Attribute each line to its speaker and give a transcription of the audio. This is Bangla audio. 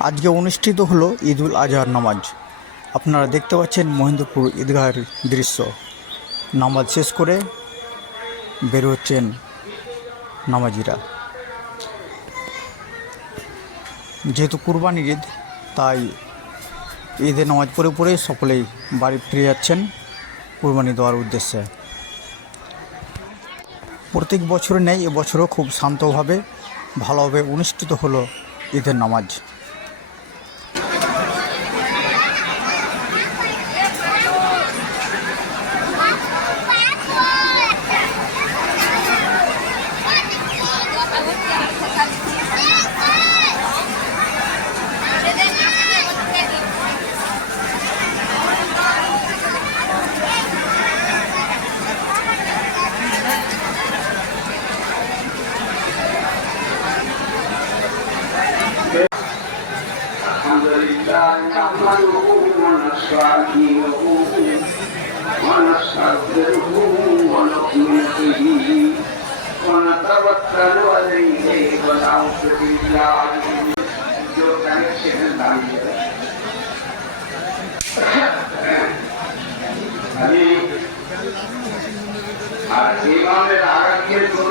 Speaker 1: আজকে অনুষ্ঠিত হলো ঈদুল আজহার নামাজ। আপনারা দেখতে পাচ্ছেন মহেন্দ্রপুর ঈদগাহের দৃশ্য। নামাজ শেষ করে বের হচ্ছেন নামাজিরা। যেহেতু কুরবানির ঈদ, তাই ঈদের নামাজ পড়ে পড়ে সকলেই বাড়ি ফিরে যাচ্ছেন কুরবানি দেওয়ার উদ্দেশ্যে। প্রত্যেক বছরে নেই এবছরও খুব শান্তভাবে, ভালোভাবে অনুষ্ঠিত হলো ঈদের নামাজ।
Speaker 2: نحمده ونستعينه ونستغفره ونؤمن به ونتوكل عليه ونعوذ بالله من شرور انفسنا আমি আর ইমামের আগামী কোনো